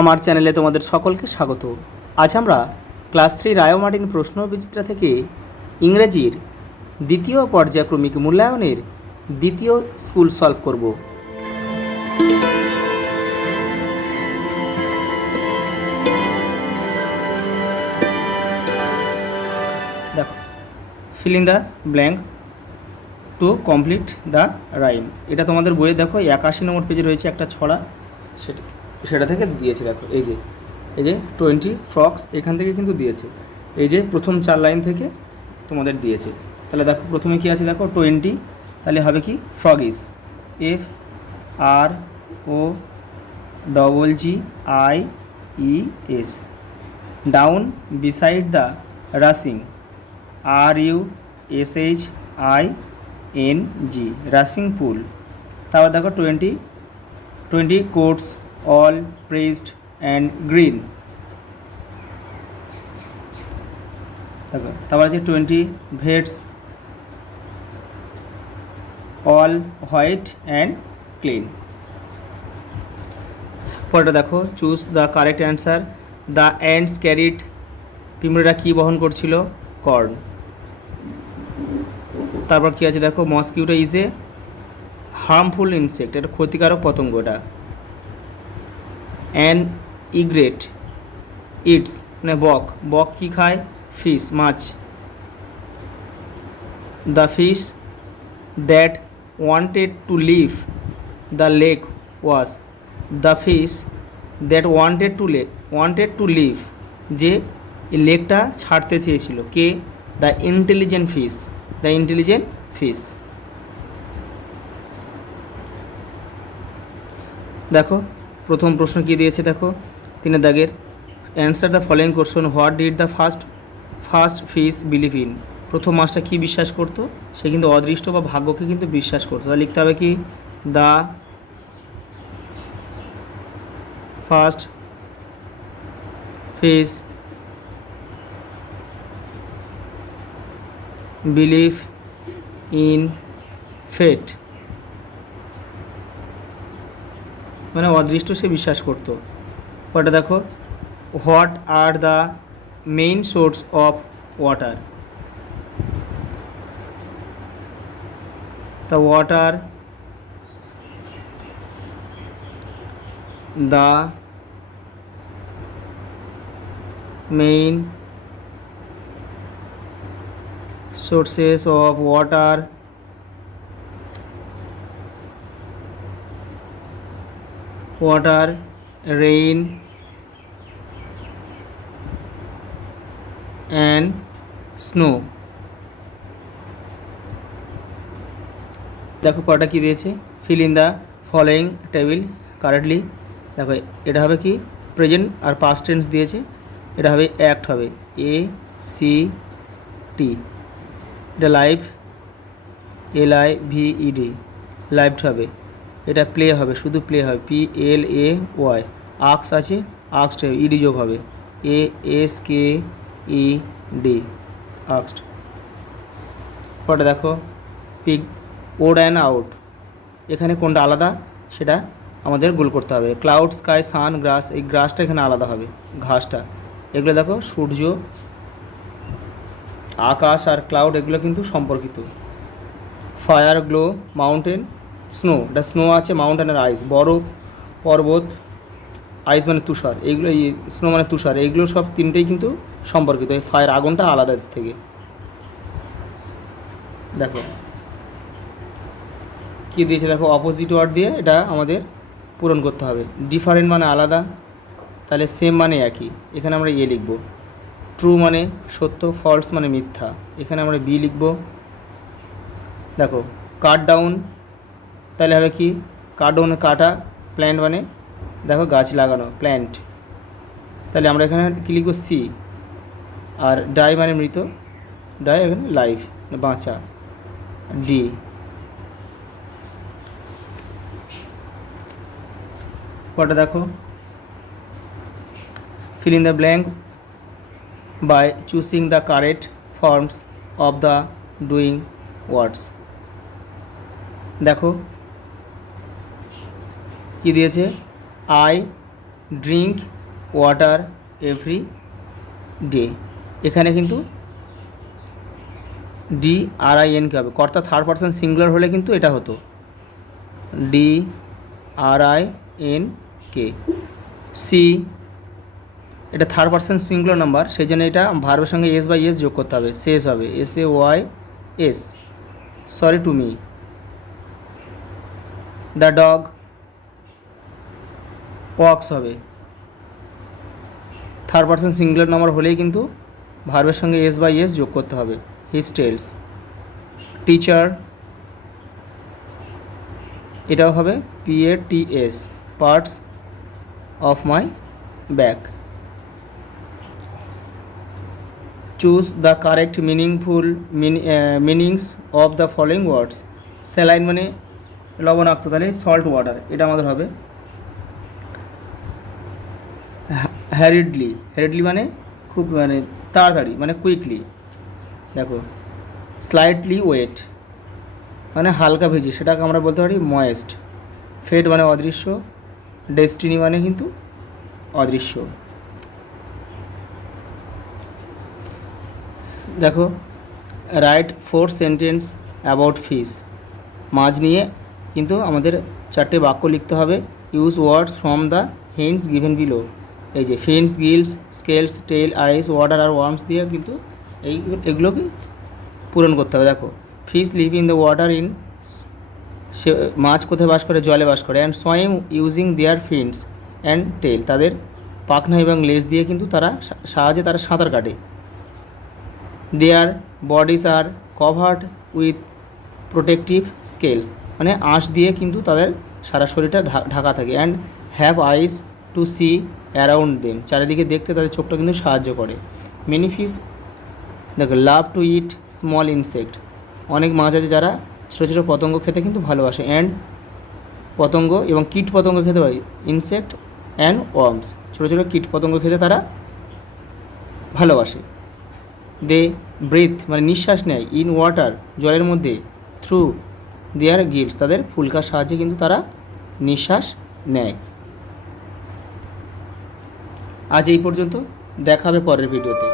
আমার চ্যানেলে তোমাদের সকলকে স্বাগত। আজ আমরা ক্লাস 3 রায় মার্টিন প্রশ্ন বিচিত্রা থেকে ইংরেজির দ্বিতীয় পর্যায়ক্রমিক মূল্যায়নের দ্বিতীয় স্কুল সলভ করব। দেখো, fill in the blank to complete the rhyme. এটা তোমাদের বইয়ে দেখো 81 নম্বর পেজে রয়েছে একটা ছড়া, সেটা থেকে দিয়েছে। দেখো এই যে 20 ফ্রক্স এখান থেকে কিন্তু দিয়েছে। এই যে প্রথম 4 লাইন থেকে তোমাদের দিয়েছে। তাহলে দেখো প্রথমে কি আছে, দেখো 20, তাহলে হবে কি froggies, FROGGIES। Down beside the rushing, RUSHING, rushing pool. তারপর দেখো 20 coats all praised and green। তারপর আছে 20 vests all white and clean। পরেটা দেখো choose the correct answer. The ants carried, পিঁপড়েরা কী বহন করছিল? কর্ন। তারপর কী আছে দেখো, mosquito is a harmful insect, এটা ক্ষতিকারক পতঙ্গ। এটা অ্যান ইগ্রেট ইটস, মানে বক কী খায়? ফিশ, মাছ। The fish that wanted to leave the lake was, the fish that wanted to leave, যে লেকটা ছাড়তে চেয়েছিল, কে? The intelligent fish. দেখো প্রথম প্রশ্ন কী দিয়েছে, দেখো 3 দাগের answer the following question. What did the first fish believe in? প্রথম মাছটা কী বিশ্বাস করতো? সে কিন্তু অদৃষ্ট বা ভাগ্যকে কিন্তু বিশ্বাস করতো। তাহলে লিখতে হবে কি, the first fish believe in fate, মানে অদৃষ্ট সে বিশ্বাস করতো। ওটা দেখো, what are the main source of water? the water, the main sources of water, rain and snow। দেখো পড়াটা কী দিয়েছে, feel in the following table correctly. দেখো এটা হবে কি, প্রেজেন্ট আর পাস্ট টেন্স দিয়েছে। এটা হবে অ্যাক্ট, হবে ACT। এটা লাইভ, LIVED, লাইভড হবে। এটা প্লে হবে, শুধু প্লে হবে, PLAY। আক্স আছে, আক্সড হবে, ED যোগ হবে, ASKED, আক্সড। পরে দেখো পিক, ওড অ্যান্ড আউট, এখানে কোনটা আলাদা সেটা আমাদের গোল করতে হবে। ক্লাউড, স্কাই, সান, গ্রাস, এই গ্রাসটা এখানে আলাদা হবে, ঘাসটা। এগুলো দেখো সূর্য, আকাশ আর ক্লাউড এগুলো কিন্তু সম্পর্কিত। ফায়ার, গ্লো, মাউন্টেন, স্নো, এটা স্নো আছে, মাউন্টেনের আইস, বরফ, পর্বত, আইস মানে তুষার, এইগুলো, স্নো মানে তুষার, এইগুলো সব তিনটেই কিন্তু সম্পর্কিত। এই ফায়ার, আগুনটা আলাদা থেকে। দেখো কী দিয়েছে, দেখো অপোজিট ওয়ার্ড দিয়ে এটা আমাদের পূরণ করতে হবে। ডিফারেন্ট মানে আলাদা, তাহলে সেম মানে একই, এখানে আমরা লিখব। ট্রু মানে সত্য, ফলস মানে মিথ্যা, এখানে আমরা বি লিখব। দেখো কাট ডাউন, তাহলে হবে কি, কাট ডাউন কাটা, প্ল্যান্ট মানে দেখো গাছ লাগানো, প্ল্যান্ট, তাহলে আমরা এখানে কী লিখব? সি। আর ডাই মানে মৃত, ডাই এখানে লাইফ, বাঁচা, ডি। পরটা দেখো, fill in the blank by choosing the correct forms of the doing words। দেখো কি দিয়েছে, I drink water every day. এখানে কিন্তু DRIN কে হবে, কর্তা থার্ড পারসন সিঙ্গুলার হলে কিন্তু এটা হতো DRIN কে। সি, এটা থার্ড পারসন সিঙ্গুলার নাম্বার, সেই জন্য এটা ভার্বের সঙ্গে এস বাই এস যোগ করতে হবে, শেষ হবে SAYS, sorry to me. The dog wax হবে, থার্ড পারসন সিঙ্গুলার নাম্বার হলেই কিন্তু ভার্বের সঙ্গে এস বাই এস যোগ করতে হবে, হিজ টেলস। টিচার, এটাও হবে PATS, parts of my back. Choose the correct meanings of the following words. Saline মানে লবণাক্ত, তাহলে সল্ট ওয়াটার, এটা আমাদের হবে। হ্যারিডলি, হ্যারিডলি মানে খুব মানে তাড়াতাড়ি, মানে কুইকলি। দেখো স্লাইটলি ওয়েট মানে হালকা ভিজে, সেটাকে আমরা বলতে পারি ময়েস্ট। ফেড মানে অদৃশ্য, ডেস্টিনি মানে কিন্তু অদৃশ্য। দেখো রাইট 4 সেন্টেন্স অ্যাবাউট ফিশ। মাছ নিয়ে কিন্তু আমাদের 4টে বাক্য লিখতে হবে। Use words from the hints given below. এই যে fins, gills, scales, tail, eyes, water আর ওয়ার্মস দিয়ে কিন্তু এগুলোকে পূরণ করতে হবে। দেখো fish live in the water, সে মাছ কোথায় বাস করে, জলে বাস করে। And swim using their fins and tail, তাদের পাখনা এবং লেজ দিয়ে কিন্তু সাহায্যে তারা সাঁতার কাটে। Their bodies are covered with protective scales, মানে আঁশ দিয়ে কিন্তু তাদের সারা শরীরটা ঢাকা থাকে। And have eyes to see around them, চারিদিকে দেখতে তাদের চোখটা কিন্তু সাহায্য করে। মেনি ফিশ দেখো love to it small insect, অনেক মাছ আছে যারা ছোটো ছোটো পতঙ্গ খেতে কিন্তু ভালোবাসে। অ্যান্ড পতঙ্গ এবং কীট পতঙ্গ খেতে পারে, ইনসেক্ট অ্যান্ড ওয়ার্মস, ছোটো ছোটো কীট পতঙ্গ খেতে তারা ভালোবাসে। দে ব্রিথ মানে নিঃশ্বাস নেয়, ইন ওয়াটার জলের মধ্যে, থ্রু দেয়ার গিলস তাদের ফুলকার সাহায্যে কিন্তু তারা নিঃশ্বাস নেয়। আজ এই পর্যন্ত, দেখা হবে পরের ভিডিওতে।